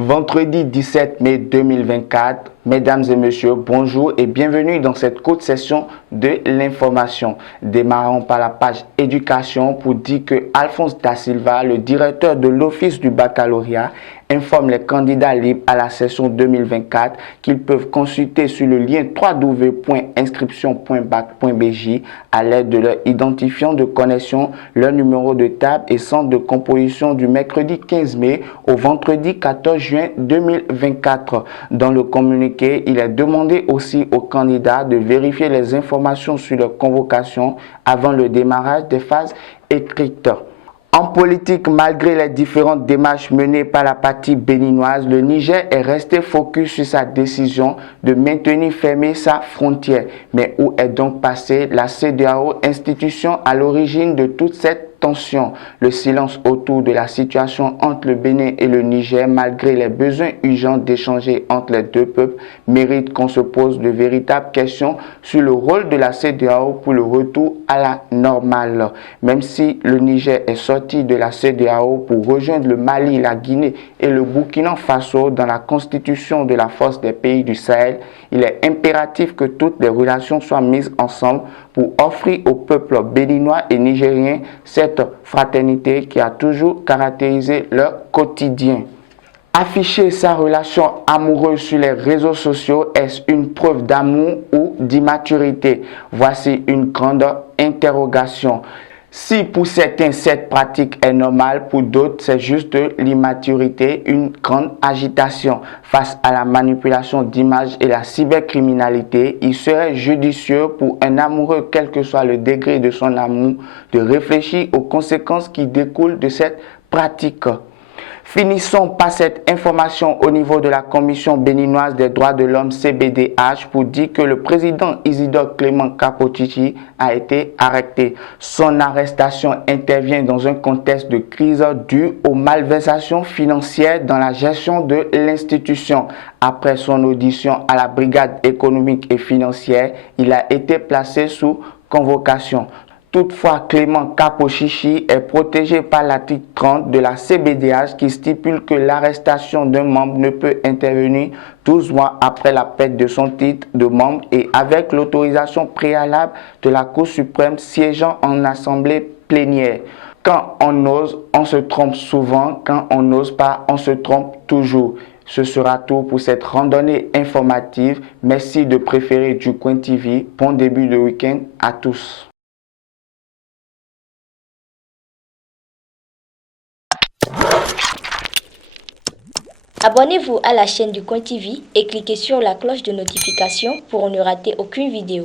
Vendredi 17 mai 2024, mesdames et messieurs, bonjour et bienvenue dans cette courte session de l'information. Démarrons par la page éducation pour dire que Alphonse Da Silva, le directeur de l'Office du baccalauréat, informe les candidats libres à la session 2024 qu'ils peuvent consulter sur le lien www.inscription.bac.bj à l'aide de leur identifiant de connexion, leur numéro de table et centre de composition du mercredi 15 mai au vendredi 14 juin 2024. Dans le communiqué, il est demandé aussi aux candidats de vérifier les informations sur leur convocation avant le démarrage des phases écrites. En politique, malgré les différentes démarches menées par la partie béninoise, le Niger est resté focus sur sa décision de maintenir fermée sa frontière. Mais où est donc passée la CEDEAO, institution à l'origine de toute cette tension? Le silence autour de la situation entre le Bénin et le Niger, malgré les besoins urgents d'échanger entre les deux peuples, mérite qu'on se pose de véritables questions sur le rôle de la CEDEAO pour le retour à la normale. Même si le Niger est sorti de la CEDEAO pour rejoindre le Mali, la Guinée et le Burkina Faso dans la constitution de la force des pays du Sahel, il est impératif que toutes les relations soient mises ensemble pour offrir au peuple béninois et nigérien cette fraternité qui a toujours caractérisé leur quotidien. Afficher sa relation amoureuse sur les réseaux sociaux, est-ce une preuve d'amour ou d'immaturité? Voici une grande interrogation. Si pour certains cette pratique est normale, pour d'autres c'est juste de l'immaturité, une grande agitation. Face à la manipulation d'images et la cybercriminalité, il serait judicieux pour un amoureux, quel que soit le degré de son amour, de réfléchir aux conséquences qui découlent de cette pratique. Finissons par cette information au niveau de la Commission béninoise des droits de l'homme CBDH pour dire que le président Isidore Clément Kapotchichi a été arrêté. Son arrestation intervient dans un contexte de crise due aux malversations financières dans la gestion de l'institution. Après son audition à la brigade économique et financière, il a été placé sous convocation. Toutefois, Clément Kapotchichi est protégé par l'article 30 de la CBDH qui stipule que l'arrestation d'un membre ne peut intervenir 12 mois après la perte de son titre de membre et avec l'autorisation préalable de la Cour suprême siégeant en assemblée plénière. Quand on ose, on se trompe souvent. Quand on n'ose pas, on se trompe toujours. Ce sera tout pour cette randonnée informative. Merci de préférer Du Coin TV. Bon début de week-end à tous. Abonnez-vous à la chaîne Du Coin TV et cliquez sur la cloche de notification pour ne rater aucune vidéo.